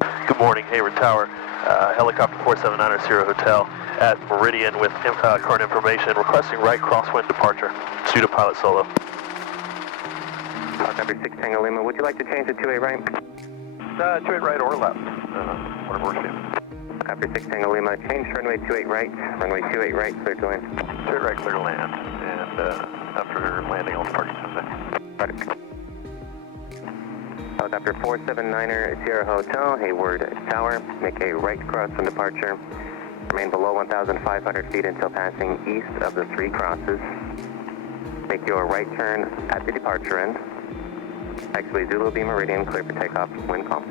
Good morning, Hayward Tower. Helicopter 479er Sierra Hotel at Meridian with current information requesting right crosswind departure. Pseudo pilot solo. Helicopter 6 Tango Lima, would you like to change it to a right? 28 right or left, whatever works for you. Helicopter 6 Tango Lima, change runway 28 right, runway 28 right, clear to land. 28 right, clear to land, and after landing I'll start using that. Helicopter 479er Sierra Hotel, Hayward Tower, make a right cross from departure. Remain below 1,500 feet until passing east of the three crosses. Make your right turn at the departure end. Taxiway Zulu will be Meridian, clear for takeoff, wind calm.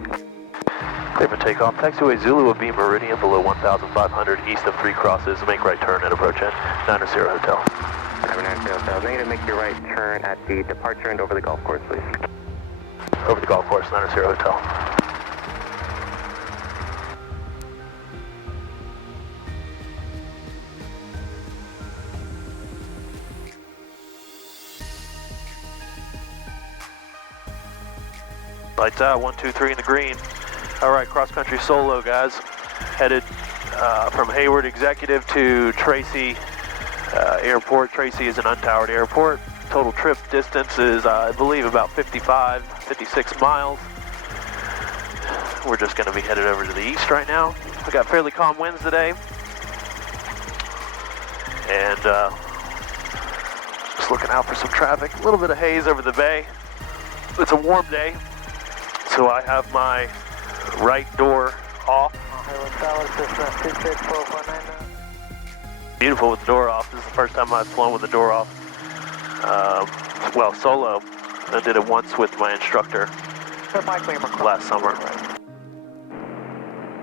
Clear for takeoff. Taxiway Zulu will be Meridian below 1,500 east of three crosses. Make right turn at approach end. 9er Sierra Hotel. 9er Sierra Hotel. Need to make your right turn at the departure end over the golf course, please. Over the golf course, 9er Sierra Hotel. Lights out, 1, 2, 3 in the green. All right, cross-country solo, guys. Headed from Hayward Executive to Tracy Airport. Tracy is an untowered airport. Total trip distance is, I believe, about 56 miles. We're just going to be headed over to the east right now. We got fairly calm winds today. And just looking out for some traffic. A little bit of haze over the bay. It's a warm day. So I have my right door off. Beautiful with the door off. This is the first time I've flown with the door off. Well, solo. I did it once with my instructor last summer.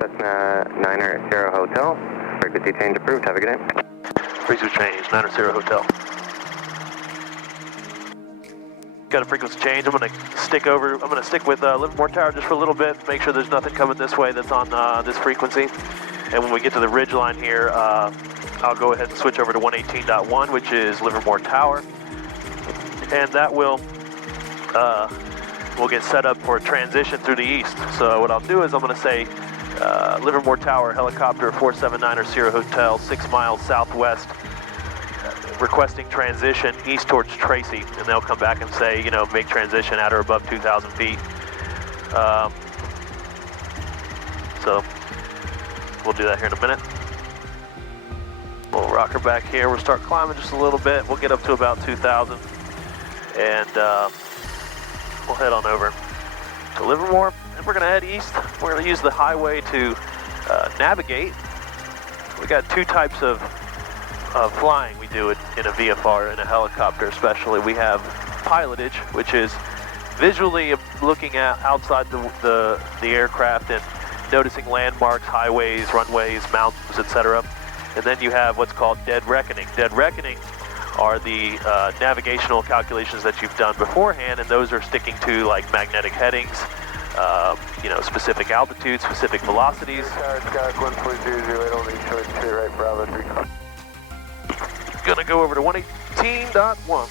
That's 9er Sierra Hotel. Frequency change approved. Have a good day. Frequency change, 9er Sierra Hotel. Got a frequency change. I'm going to stick with Livermore Tower just for a little bit, make sure there's nothing coming this way that's on this frequency. And when we get to the ridge line here, I'll go ahead and switch over to 118.1, which is Livermore Tower. And that will we'll get set up for a transition through the east. So what I'll do is I'm going to say Livermore Tower, helicopter 479er Sierra Hotel, 6 miles southwest, requesting transition east towards Tracy, and they'll come back and say, you know, make transition at or above 2,000 feet. So we'll do that here in a minute. We'll rock her back here. We'll start climbing just a little bit. We'll get up to about 2,000, and we'll head on over to Livermore, and we're going to head east. We're going to use the highway to navigate. We got two types of flying we do it in a VFR, in a helicopter especially. We have pilotage, which is visually looking at outside the aircraft and noticing landmarks, highways, runways, mountains, etc. And then you have what's called dead reckoning. Dead reckoning are the navigational calculations that you've done beforehand, and those are sticking to like magnetic headings, you know, specific altitudes, specific velocities. Gonna go over to 118.1.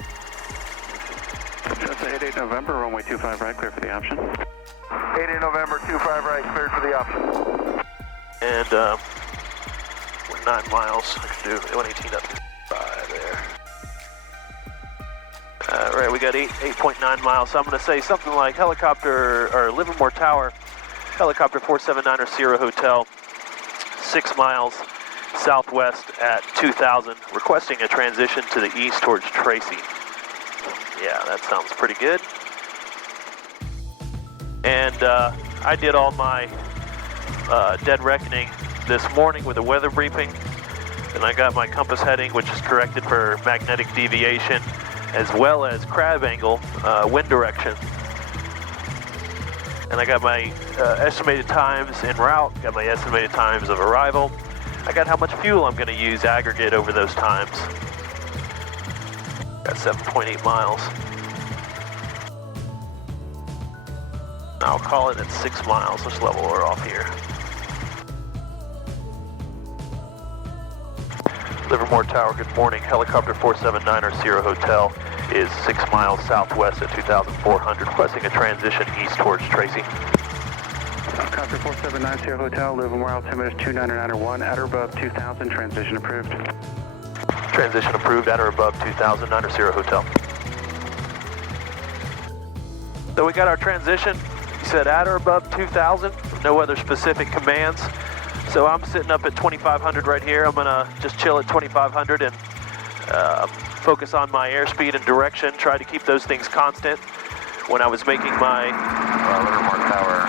That's 88 November, runway 25 right, clear for the option. 88 November, 25 right, cleared for the option. And we're 9 miles. I can do 118.5 there. Right, we got 8.9 miles. So I'm gonna say something like helicopter, or Livermore Tower, helicopter 479er Sierra Hotel, 6 miles southwest at 2,000, requesting a transition to the east towards Tracy. Yeah, that sounds pretty good. And I did all my dead reckoning this morning with a weather briefing, and I got my compass heading, which is corrected for magnetic deviation, as well as crab angle, wind direction. And I got my estimated times en route, got my estimated times of arrival. I got how much fuel I'm going to use aggregate over those times. Got 7.8 miles. I'll call it at 6 miles. Let's level her off here. Livermore Tower, good morning. Helicopter 479er Sierra Hotel is 6 miles southwest at 2,400, requesting a transition east towards Tracy. Copy 4790 Hotel, Livermore, altimeter 29901, at or above 2000, transition approved. Transition approved at or above 2000, 90 Hotel. So we got our transition, you said at or above 2000, no other specific commands. So I'm sitting up at 2500 right here. I'm gonna just chill at 2500 and focus on my airspeed and direction, try to keep those things constant. When I was making my Livermore Tower,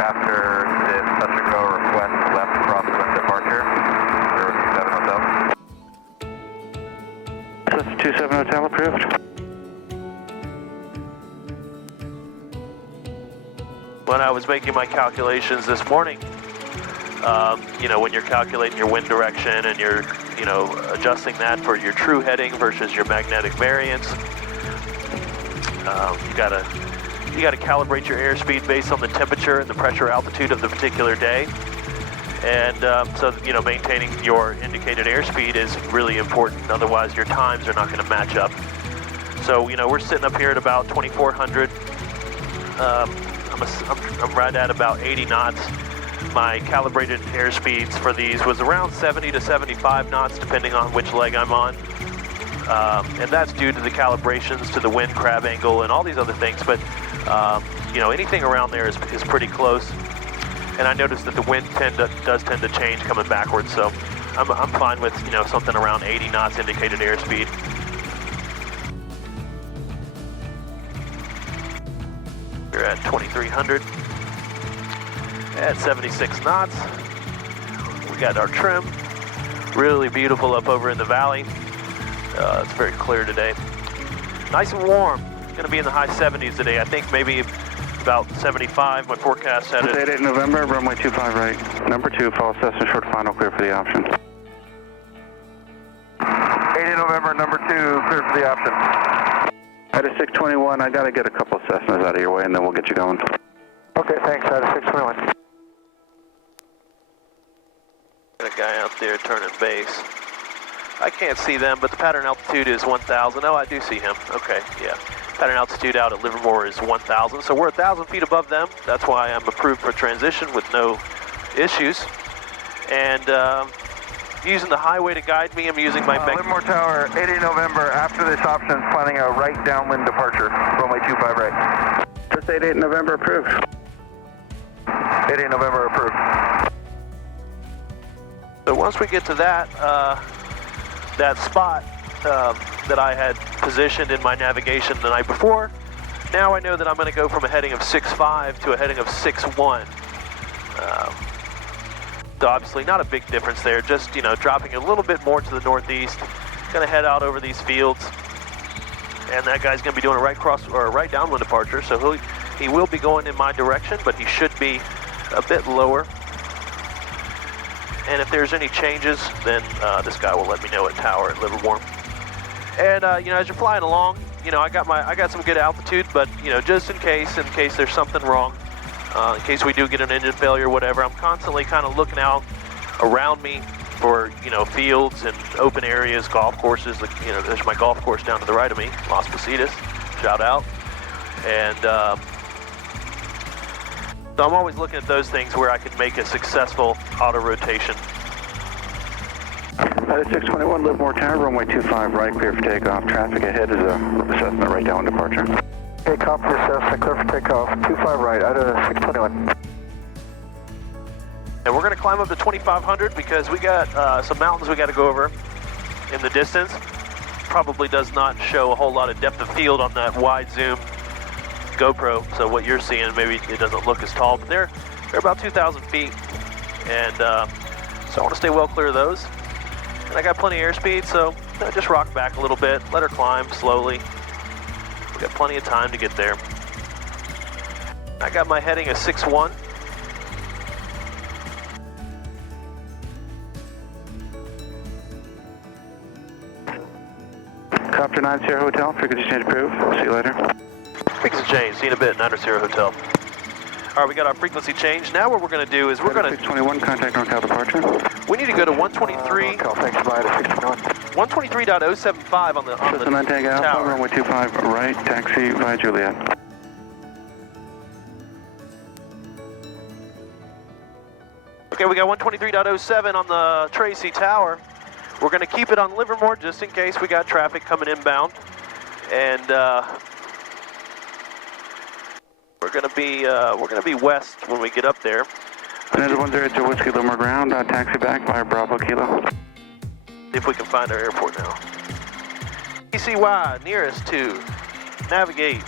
after this touch and go request left crosswind departure, 027 Hotel. 27 Hotel approved. when I was making my calculations this morning, you know, when you're calculating your wind direction and you're, you know, adjusting that for your true heading versus your magnetic variance, you gotta calibrate your airspeed based on the temperature and the pressure altitude of the particular day. And so, you know, maintaining your indicated airspeed is really important. Otherwise, your times are not going to match up. So, you know, we're sitting up here at about 2,400. I'm right at about 80 knots. My calibrated airspeeds for these was around 70 to 75 knots, depending on which leg I'm on. And that's due to the calibrations, to the wind, crab angle, and all these other things. But, you know, anything around there is pretty close. And I noticed that the wind does tend to change coming backwards, so I'm fine with, you know, something around 80 knots indicated airspeed. We're at 2,300 at 76 knots. We got our trim, really beautiful up over in the valley. It's very clear today. Nice and warm. Going to be in the high 70s today. I think maybe about 75. My forecast had it. 88 November, runway 25 right. Number 2, follow Cessna short final, clear for the option. 80 November, number 2, clear for the option. At a 621, I got to get a couple of Cessnas out of your way and then we'll get you going. Okay, thanks, out of 621. Got a guy out there turning base. I can't see them, but the pattern altitude is 1,000. Oh, I do see him. Okay, yeah. Pattern altitude out at Livermore is 1,000, so we're 1,000 feet above them. That's why I'm approved for transition with no issues. And using the highway to guide me, I'm using my... Livermore Tower, 80 November, after this option, planning a right downwind departure, runway 25 right. First 88 November approved. 80 November approved. So once we get to that, that spot that I had positioned in my navigation the night before, now I know that I'm going to go from a heading of 6.5 to a heading of 6.1. So obviously not a big difference there, just, you know, dropping a little bit more to the northeast. Going to head out over these fields, and that guy's going to be doing a right cross or a right downwind departure, so he will be going in my direction, but he should be a bit lower. And if there's any changes, then this guy will let me know at Tower at Livermore. And you know, as you're flying along, you know, I got some good altitude, but you know, just in case there's something wrong, in case we do get an engine failure or whatever, I'm constantly kind of looking out around me for, you know, fields and open areas, golf courses. Like, you know, there's my golf course down to the right of me, Las Positas, shout out. And so I'm always looking at those things where I can make a successful auto rotation. At 621 Livermore Tower, runway 25 right, clear for takeoff. Traffic ahead is a Cessna right down departure. Okay, copy, Cessna, clear for takeoff, 25 right, out of 621. And we're going to climb up to 2,500 because we got some mountains we got to go over in the distance. Probably does not show a whole lot of depth of field on that wide zoom GoPro, so what you're seeing, maybe it doesn't look as tall, but they're about 2,000 feet, and so I want to stay well clear of those. And I got plenty of airspeed, so just rock back a little bit, let her climb slowly. We got plenty of time to get there. I got my heading as 6.1. Copter 9 Sierra Hotel, frequency change approved. See you later. Frequency change, see you in a bit, 9 Sierra Hotel. All right, we got our frequency change. Now what we're going to do is we're going to... 621, contact NorCal departure. We need to go to 123... Thanks, bye, to 621. 123.075 on the Cessna Tango Alpha, tower. runway 25 right, taxi via Juliet. Okay, we got 123.07 on the Tracy Tower. We're going to keep it on Livermore just in case we got traffic coming inbound. And we're going to be west when we get up there. Another 102 Whiskey Livermore ground, taxi back via Bravo Kilo. See if we can find our airport now. ECY nearest to navigate.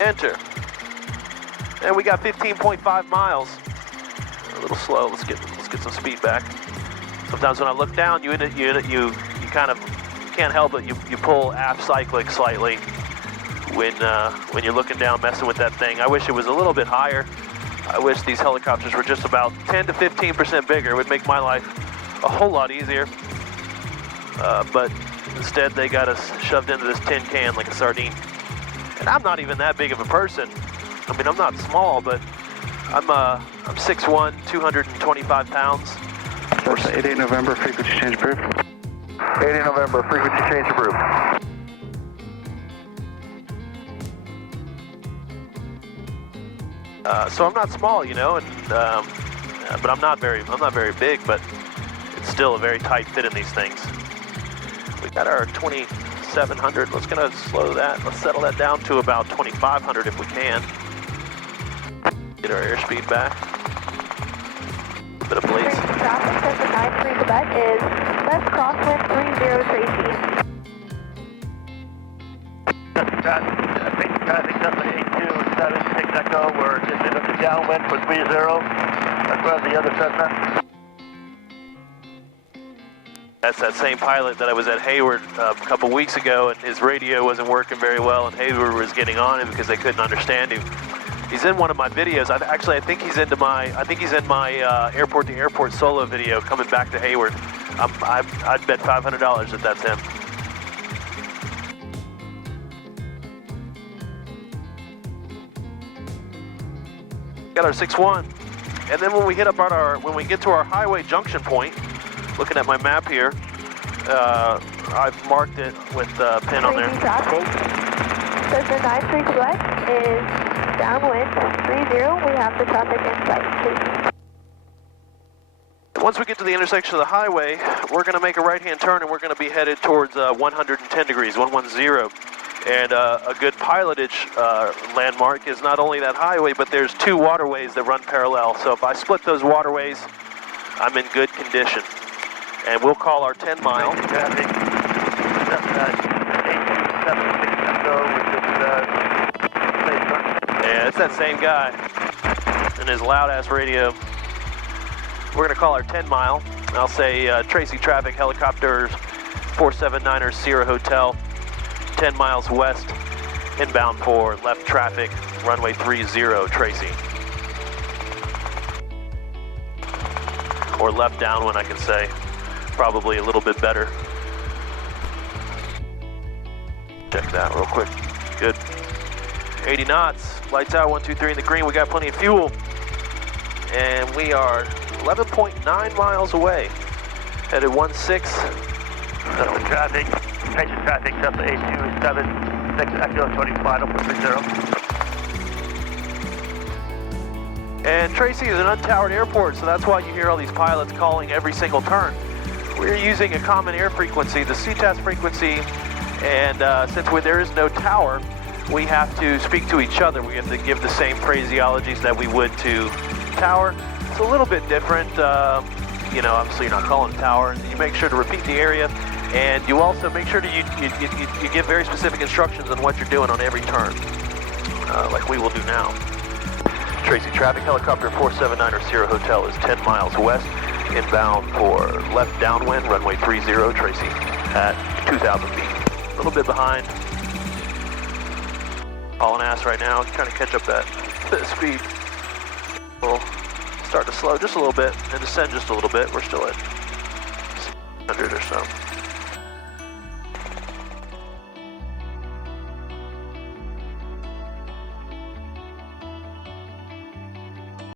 Enter. And we got 15.5 miles. A little slow. Let's get some speed back. Sometimes when I look down, you kind of can't help it. You pull aft cyclic slightly when you're looking down, messing with that thing. I wish it was a little bit higher. I wish these helicopters were just about 10 to 15% bigger. It would make my life a whole lot easier. But instead, they got us shoved into this tin can like a sardine. And I'm not even that big of a person. I mean, I'm not small, but I'm 6'1", 225 pounds. That's 88 November, frequency change approved. 80 November, frequency change approved. So I'm not small, you know, and but I'm not very big, but it's still a very tight fit in these things. We got our 2700. Let's settle that down to about 2500 if we can. Get our airspeed back. A bit of blaze. Traffic, Cessna 93 Quebec is left crosswind 30 Tracy. Traffic, Cessna 827, Echo, we're just in the downwind for 30. As well as the other Cessna. That's that same pilot that I was at Hayward a couple weeks ago, and his radio wasn't working very well, and Hayward was getting on him because they couldn't understand him. He's in one of my videos. I think he's in my airport to airport solo video coming back to Hayward. I'd bet $500 that that's him. Got our 6-1, and then when we get to our highway junction point, looking at my map here, I've marked it with a pin on there. Traffic, Cessna 93 Quebec is downwind 30. We have the traffic in sight, please. Once we get to the intersection of the highway, we're going to make a right-hand turn, and we're going to be headed towards 110 degrees, 110. And a good pilotage landmark is not only that highway, but there's two waterways that run parallel. So if I split those waterways, I'm in good condition. And we'll call our 10-mile. Traffic, Yeah, it's that same guy and his loud-ass radio. We're going to call our 10-mile. I'll say Tracy Traffic Helicopters 479er Sierra Hotel, 10 miles west, inbound for left traffic, runway 30, Tracy. Or left downwind, I can say. Probably a little bit better. Check that real quick. Good. 80 knots, lights out, 123 in the green. We got plenty of fuel. And we are 11.9 miles away. Headed 16. Cessna traffic, patient traffic, Cessna 827, Echo 25, over 30. And Tracy is an untowered airport, so that's why you hear all these pilots calling every single turn. We're using a common air frequency, the CTAS frequency, and since there is no tower, we have to speak to each other. We have to give the same phraseologies that we would to tower. It's a little bit different. You know, obviously you're not calling tower. You make sure to repeat the area, and you also make sure you give very specific instructions on what you're doing on every turn, like we will do now. Tracy Traffic Helicopter 479er Sierra Hotel is 10 miles west, inbound for left downwind, runway 30, Tracy, at 2,000 feet. A little bit behind. Hauling ass right now, trying to catch up that speed. We'll start to slow just a little bit and descend just a little bit. We're still at 100 or so.